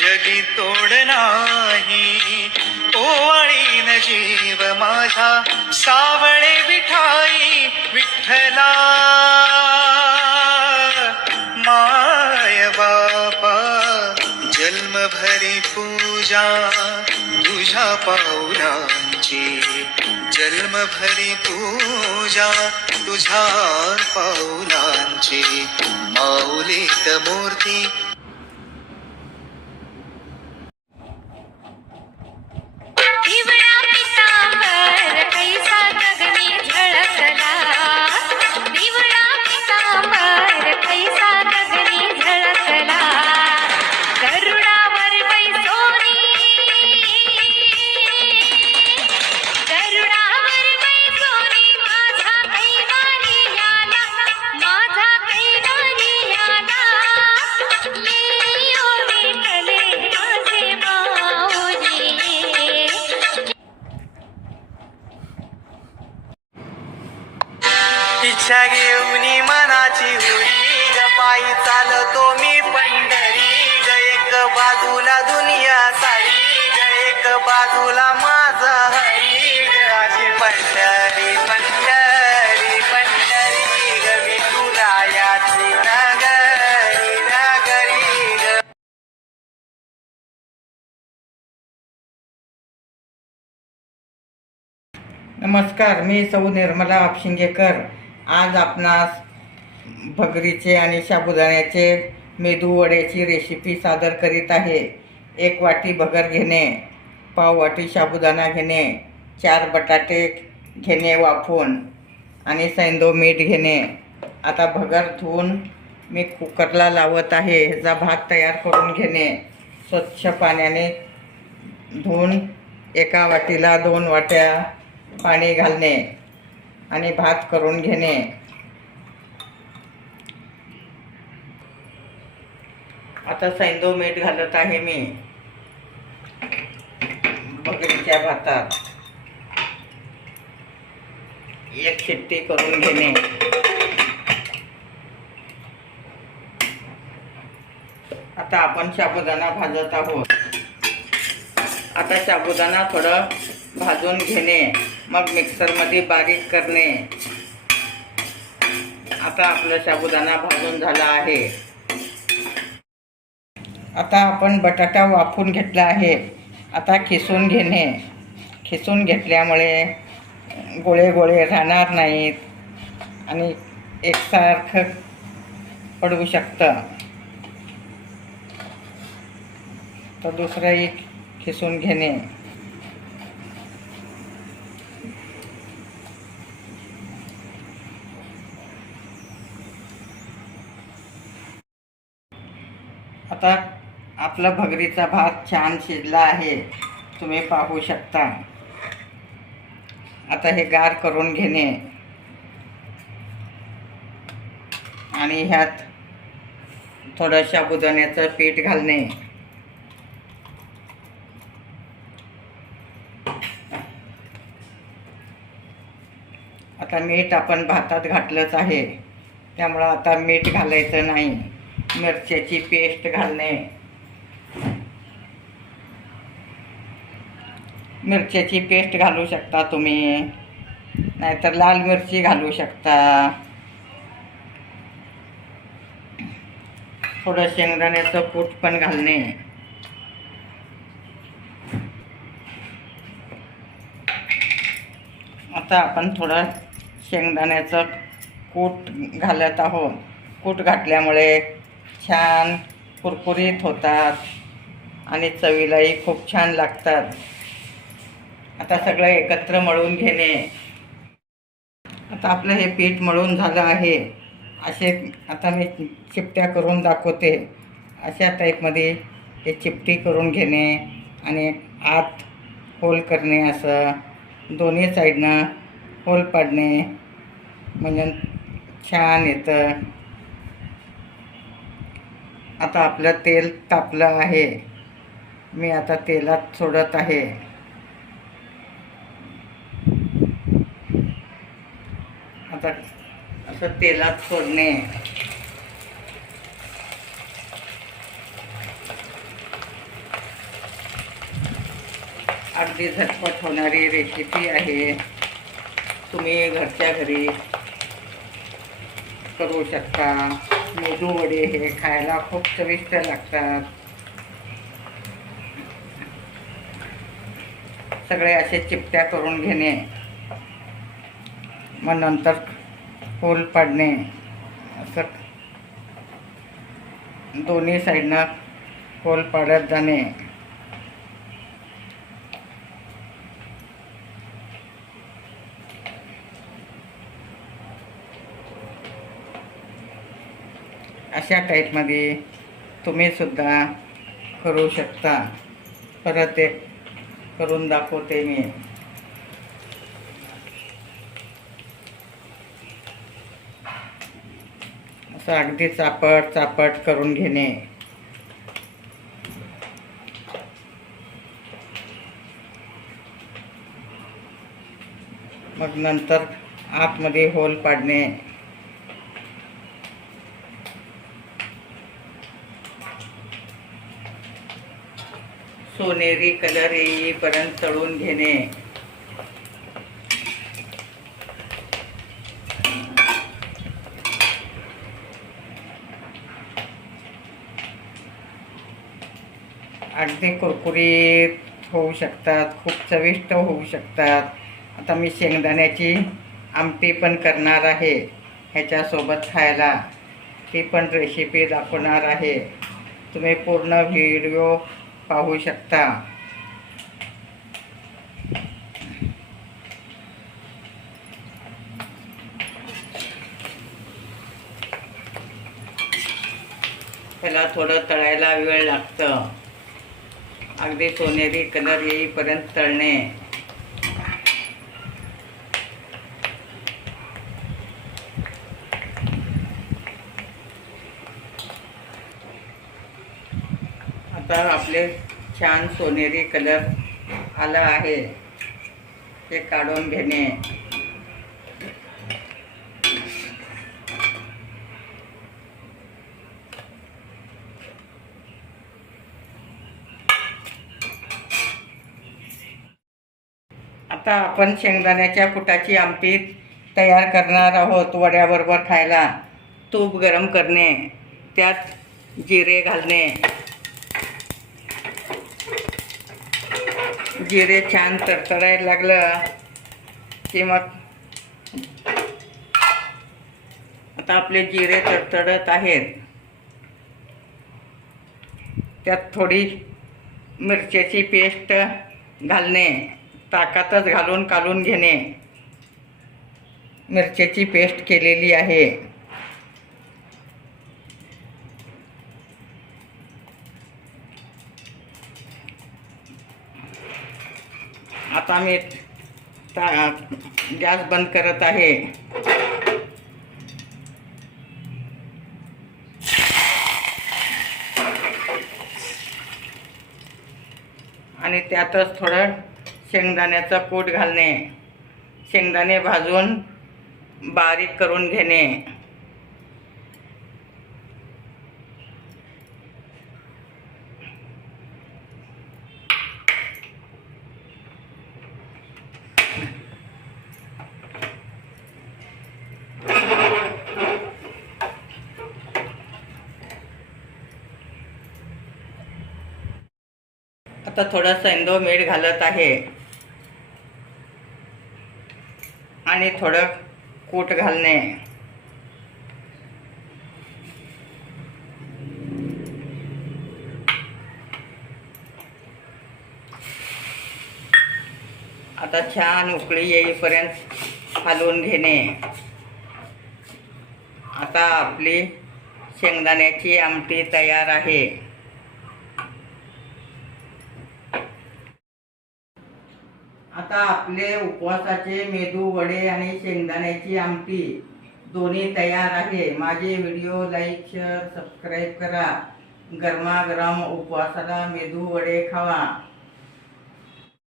जगी तोड नाही, ओवाळीन जीव माझा सावळे विठाई विठ्ठला. माय बापा जन्मभरी पूजा तुझ्या पाऊलांची, जन्मभरी पूजा तुझ्या पाऊलांची. माऊलीत मूर्ती इच्छा घेऊन मनाची उडी ग, पायी चालतो मी पंढरी ग. एक बाजूला दुनिया सारी ग, एक बाजूला माझा हरी ग. अशी पंढरी पंढरी पंढरी ग, मी तुला याची नगरी नगरी ग. नमस्कार, मी सौ निर्मला आपशिंगेकर. आज आपणास भगरीचे आणि साबुदाण्याचे मेदू वड्याची रेसिपी सादर करीत आहे. 1 वाटी भगर घेणे, पाव वाटी साबुदाणा घेणे, 4 बटाटे घेणे वाफवून आणि सैंधव मीठ घेणे. आता भगर धुवून मी कुकरला लावत आहे. ह्याचा भात तयार करून घेणे. स्वच्छ पाण्याने धुवून 1 वाटीला 2 वाट्या पाणी घालणे आणि भात करून घेणे. आता सैंधव मीठ घालत आहे मी भगरीच्या भातात. 1 शिट्टी करून घेणे. आता आपण साबुदाणा भाजत आहोत. आता साबुदाणा थोडं भाजून घेणे, मग मिक्सरमध्ये बारीक करणे. आता आपला साबुदाणा भाजून झाला आहे. आता आपण बटाटा वाफवून घेतला आहे. आता खिसून घेणे. खिसून घेतल्यामुळे गोळे गोळे राहणार नाहीत आणि एकसारखं पडू शकतं. तर दुसरंही खिसून घेणे. आता आपला भगरीचा भात छान शिजला आहे, तुम्ही पाहू शकता. आता हे गार करून घेणे आणि ह्यात थोडं साबुदाण्याचं पीठ घालणे. आता मीठ आपण भातात घातलंच आहे, त्यामुळं आता मीठ घालायचं नाही. मिरच्याची पेस्ट घालणे. मिरच्याची पेस्ट घालू शकता तुम्ही, नाहीतर लाल मिरची घालू शकता. थोडं शेंगदाण्याचं कूट पण घालणे. आता आपण थोडं शेंगदाण्याचं कूट घालत आहोत. कूट घातल्यामुळे छान कुरकुरीत होतात आणि चवीलाही खूप छान लागतात. आता सगळं एकत्र मळून घेणे. आता आपलं हे पीठ मळून झालं आहे. असे आता मी चिपट्या करून दाखवते. अशा टाईपमध्ये हे चिपटी करून घेणे आणि आत होल करणे. असं दोन्ही साईडनं होल पाडणे म्हणजे छान येतं. आता आपलं तेल तापलं आहे. मी आता तेलात सोडत आहे. आता असं तेलात सोडणे. अगदी झटपट होणारी रेसिपी आहे. तुम्ही घरच्या घरी करू शकता. मेदू वडे हे खायला खूप चविष्ट लागतात. सगळे असे चिपट्या करून घेणे, मग नंतर होल पाडणे, असं दोन्ही साईडनं होल पाडत जाणे. अशा टाईपमध्ये तुम्ही सुद्धा करू शकता. परत एक करून दाखवते मी. असं अगदी चापट चापट करून घेणे. मग नंतर आतमध्ये होल पाडणे. सोनेरी कलर येईपर्यंत तळून घेणे. अगदी कुरकुरीत होऊ शकतात, खूप चविष्ट होऊ शकतात. आता मी शेंगदाण्याची आमटी पण करणार आहे ह्याच्यासोबत खायला. ती पण रेसिपी दाखवणार आहे. तुम्ही पूर्ण व्हिडिओ पाहू शकता. त्याला थोडं तळायला वेळ लागतं. अगदी सोनेरी कलर येईपर्यंत तळणे. आता आपले छान सोनेरी कलर आला आहे. ते काढून घेणे. आता आपण शेंगदाण्याच्या कुटाची आमटी तयार करणार आहोत. वड्याबरोबर खायला तूप गरम करणे, त्यात जिरे घालणे. जिरे छान तडतडायला लागलं की मग आता आपले जिरे तडतडत आहेत. त्यात थोडी मिरच्याची पेस्ट घालणे. ताकातच घालून कालून घेणे. मिरच्याची पेस्ट केलेली आहे. आता मी गॅस बंद करत आहे. आणि त्यातच थोडं शेंगदाण्याचा कूट घालणे. शेंगदाणे भाजून बारीक करून घेणे. आता थोडं सैंदव मीठ घालत आहे आणि थोडं कूट घालणे. आता छान उकळी येईपर्यंत हलवून घेणे. आता आपली शेंगदाण्याची आमटी तयार आहे. आता आपले उपवासाचे मेदू वडे आणि शेंगदाण्याची आमटी दोन्ही तयार आहे. माझे व्हिडिओ लाईक, शेअर, सबस्क्राईब करा. गरमागरम उपवासाला मेदू वडे खावा.